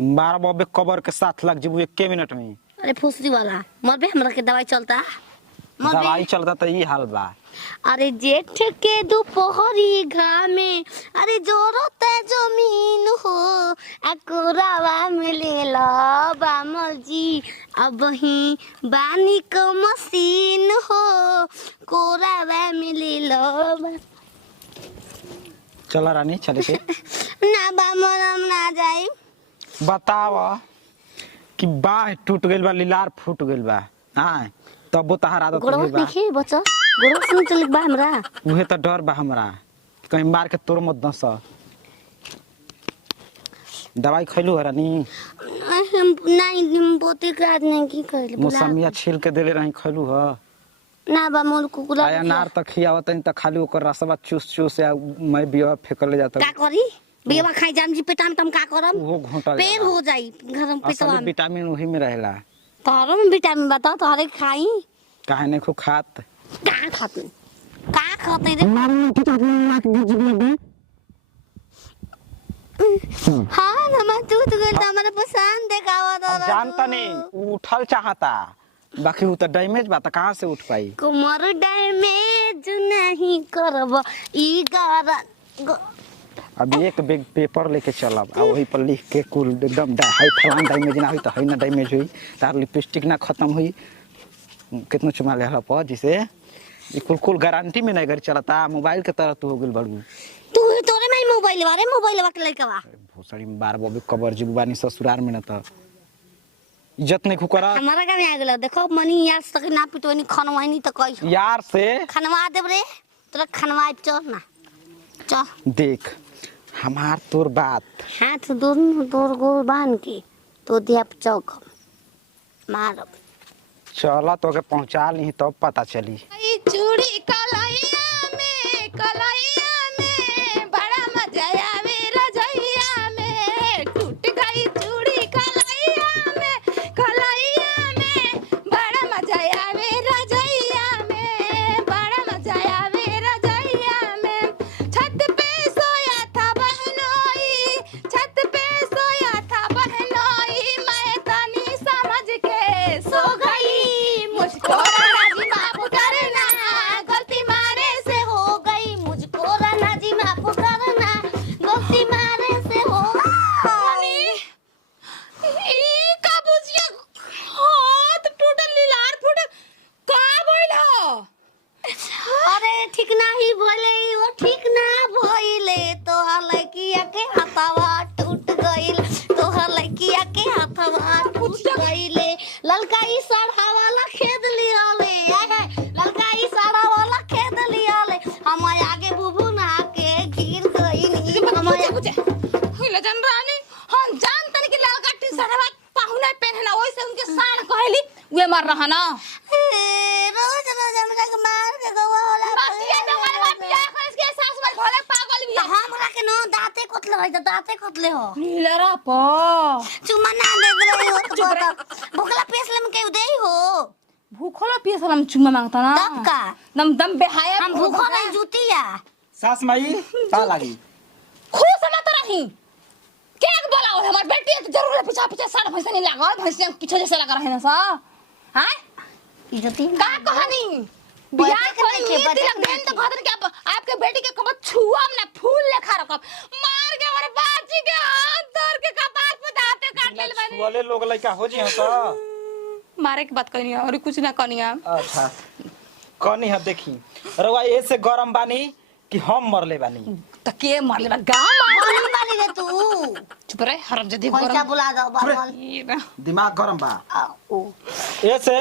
मार बबे कबर के साथ लग जेबू 1 मिनट में। अरे फुसरी वाला मर बे हमरा के दवाई चलता दवाई चलता तो ई हाल बा। अरे जेठ के दोपहरी घामे अरे जोरत जमीन हो अकोरावा मिलेला बामल जी अब ही बानी क मशीन हो कोरावा मिलेला चला रानी चले के ना बामल हम ना जाई। बताव कि बाह टूट गइल बा लीलार फूट गइल बा हां तब तहार आदत गोड़वा बा देखी बच्चा गोड़वा सुन चल बा हमरा उहे त डर बा हमरा कहीं मार के तोर मत दस। दवाई खइलू रानी? हम नहीं बोते काज नहीं की कहले मौसमिया छील के देले रही खइलू ह ना बा मोर कुकुरा आया नार त खियावत त खाली ओकर रसवा चूस चूस या मैं बिया फेकल जाता का करी बिया खाई जाम जी पेटा में तुम का करम वो घोंटा पेड़ हो जाई घर में पेटवा असली में विटामिन वही में रहेला। तोहरो में विटामिन बता तोहरे खाई काहे नहीं खो खात का खाते रे मारू की तो लाख गिजबे बे। हां ना टूट गइल त हमरा पसंद देखावा दो जानता नहीं उठल चाहता बाकी उ त डैमेज बा त कहां से उठ पाई। कुमार डैमेज नहीं करब ई गारा अब एक बैग पेपर लेके चलब आ वही पर लिख के कुल एकदम हाई फलान डैमेज ना होई त है ना डैमेज होई तार लिपस्टिक ना खत्म होई कितना चुमा ले हला प जिसे ये कुल गारंटी में नहीं घर चलता मोबाइल के तरह तू हो गेल बड़ू तू तोरे में मोबाइल के लइका बा भोसड़ी में बार बबे कबर जुबानी ससुराल में न त इज्जत नहीं खुकरा हमारा का में आ गेल देखो मनी यार तक ना पिटवनी खनवाई नहीं त कहि यार से खनवा देब रे तोरा खनवा चल ना चल देख हमार तोर बात हाथ दूर गोल बांध के तो दिया चौक मारब चला तो के पहुंचा ली तब पता चली। चूड़ी कलैया में बड़ा मजा आवे रजैया में टूट गई चूड़ी कलैया में बड़ा मजा आवे रजैया में बड़ा मजा आवे रजैया में छत पे सोया था बहनोई मैं तनी समझ के सो गई मुझको राजी माफ करना गलती मारे से हो गई मुझको राजी माफ करना गलती मारे से हो गई ई का बुझिया हाथ टूटल लीलार फुट का बोल हो अरे ठीक ना ही बोले वो ठीक ना बोले तो लड़किया के हाथवा टूट गइल तो लड़किया के हाथवा टूट गइले ललका ई साढ़ा वाला खेद लिया ले ललका ई साढ़ा वाला खेद लिया ले हम आगे बुबू ना के गिर गइनी हम हिला जन रानी हम जानतन कि ललका टी शर्ट पाहुना पहनना ओइ से उनके साड़ कहली वे मार रहा ना रोज हमरा के मार के गवा वाला बातिया जंगल में बियाह कर इसके सास में भले पागल भी है हमरा के नो दांते कोतले हो नीलरा प चुमा ना दे रही हो तो भूखला पेसले में के दे हो भूखला पियसला में चुम्मा मांगता ना तब का दम बेहाया हम भूखो नहीं जूतिया सास माई ता लागी खुश मत रही के बोलाओ हमर बेटी है तो जरूर है पीछा पीछा साड़ भैंस नहीं लगा भैंस पीछे जैसे लगा रहे ना सा हैं इज्जती का कहानी बियाह कोई तिलक देन तो कहत के आपके बेटी के कब छुआम ना फूल लेखा रखब मार के और बाजी के हाथ धर के कपार पे दांते काट लेल बनी वाले लोग लइका हो जी हस मारे के बात करनी और कुछ ना करनी है। अच्छा कनी है देखी रवा ए से गरम बानी कि हम मरले बानी त के मारले बा गांव बोल वाली रे तू चुप रहे हरम जदी पैसा बुला दो बाबल दिमाग गरम बा ओ ए से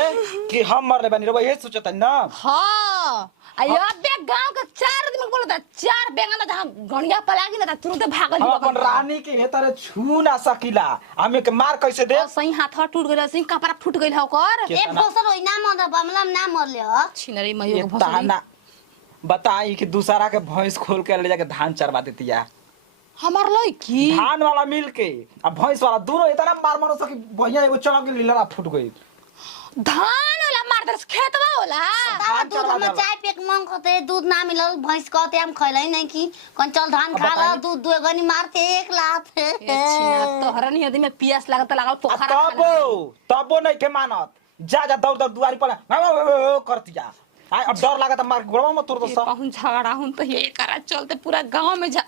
कि हम मरले बानी रवा ए सोचता ना हां अयो बे गांव के 4 आदमी बोलता 4 बेंगना जहां गणिया पलागी ना तुरंत भागल हम अपन रानी के हेतरे छू ना सकिला हमें के मार कैसे दे सही हाथ टूट गइल सही कपड़ा फूट गइल हो कर ए भोसर होई ना मर बमला ना मरले हो छिनरी मयो ये के भसरी ताना बताई कि दूसरा के भैंस खोल के ले जाके धान चरवा देती है हमार लड़की धान वाला मिल के अब भैंस वाला दोनों इतना मार मारो सकी बढ़िया एगो चढ़ के लीलरा फूट गई धान वाला मार तरह से खेतवा होला दादा दूध चढ़वा हम देला। चाय पे मन खते दूध ना मिलल भैंस कहते हम खैलै नहीं की कौन चल धान खा रहा दूध दुए गनी मारते एक लात ए छिना तोहरा नहीं आदमी में पियास लागत लागल पोखरा तबो नहीं के मानत जा जा दौड़ दौड़ दुआरी पर करती जा अब डर लागत मार गोड़वा में तोड़ दो सब पाहुन झगड़ा हुन तो ये करा चलते पूरा गांव में जा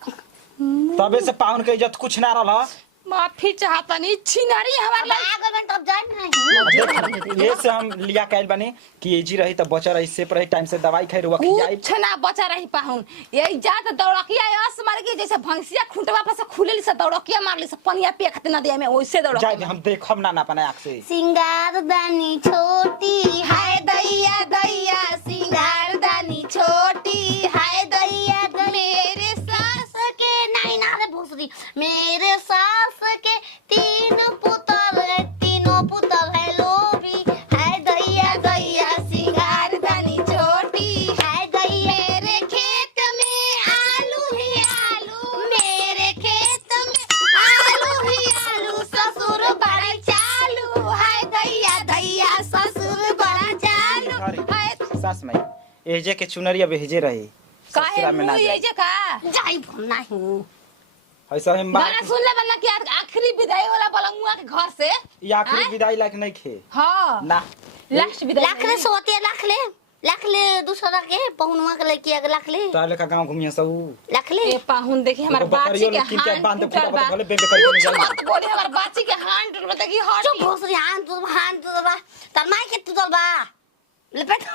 तबे से पाहुन के इज्जत कुछ ना रहल माफी चाहता नहीं छिनारी हमार ला आगे में तब जाए नहीं ये से हम लिया कैल बने कि एजी रही त बचा रही से रही टाइम से दवाई खाई रुआ खियाई कुछ ना बचा रही पाहुन ये जात दौड़किया आस मार के जैसे भैंसिया खुंटवा पर से खुलेली से दौड़किया मारली से पनिया पे खते ना दे में वैसे दौड़ जाए हम देखब ना ना अपने आँख से सिंगार दानी छोटी हाय दैया दैया सिंगार दानी छोटी हाय दैया मेरे सास के नहीं ना रे भोसरी मेरे सास के तीन पुतल है तीनों पुतल है लोभी है दैया दैया सिंगार दानी छोटी है दैया मेरे खेत में आलू ही आलू मेरे खेत में आलू ही आलू ससुर बड़ा चालू है दैया दैया ससुर बड़ा चालू हाय सास माई एजे के चुनरिया भेजे रही काहे ससुरा में ना मुंह ये जाए जे का जाई भोल नहीं ऐसा हम गाना सुन ले बन्ना कि आखिरी विदाई वाला बलंगुआ के घर से ये आखिरी विदाई लायक नहीं खे हां ना लास्ट विदाई लाख ले सोते लाख ले दूसरा के पहुनवा के लेके आगे लाख ले ताले का गांव घूमिया सब लाख ले ए पाहुन देखी हमार एगो बाची बकरियों के लेकिन के हाथ बांध टूटल फुटा बा भले बेबे करके नहीं जाए मत बोली हमार बाची के हाथ टूटल बता कि हट चुप भोसरी हान तू बा तर माई के तू बा लपेट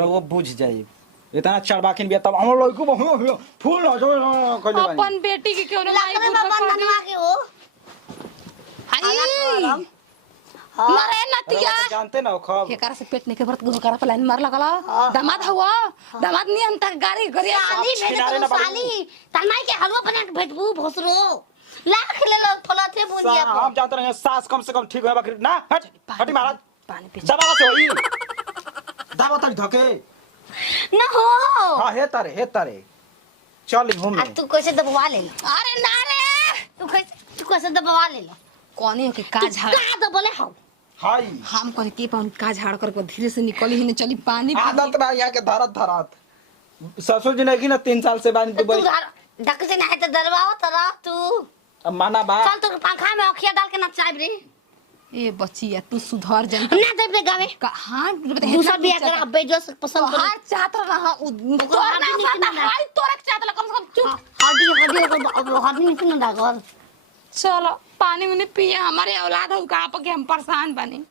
रहो बुझ जाए इतना चढ़बाकिन बिया तब हम लोग को फूल हो जो कर दे अपन बेटी के क्यों लाख नहीं ले बाबा बनवा के हो हाय मरे नतिया जानते ना खब केकर से पेट नहीं के भरत घर पर लाइन मार लगला दामाद हुआ दामाद नहीं हम तक गाड़ी गरिया साली भेज छिनारे तो ना बाबू। साली तर माई के हलवा बना के भेटबू भोसरो लाख ले लो थोला थे बुंदिया को हम जानते रहे सास कम से कम ठीक होए बकरी ना हट हटी महाराज पानी पी दबावा से होई दबावा तक धके ना हो हां हे तारे चल घूम आ तू कैसे दबवा ले लो अरे ना रे तू कैसे दबवा ले लो कोनी के का तू झाड़ का दबले हो हाय हम कह के पाउन का झाड़ कर धीरे से निकली ही नहीं चली पानी आदत ना यहाँ के धरत ससुर जी ने 3 साल से बानी तू दुबई ढक से नहीं तो दरवाओ तरा तू अब माना बा चल तो पंखा में अखिया डाल के ना चाय रे ए बच्चिया तू सुधर जन ना देब रे गावे हां दूसरा बिया कर अब जो पसंद कर हां चाहत रहा तोरा साथ हाय तोरा चाहत कम से कम चुप हड्डी निकल ना डाल चलो पानी उन्हें पिए हमारे औलाद हो का पे हम परेशान बने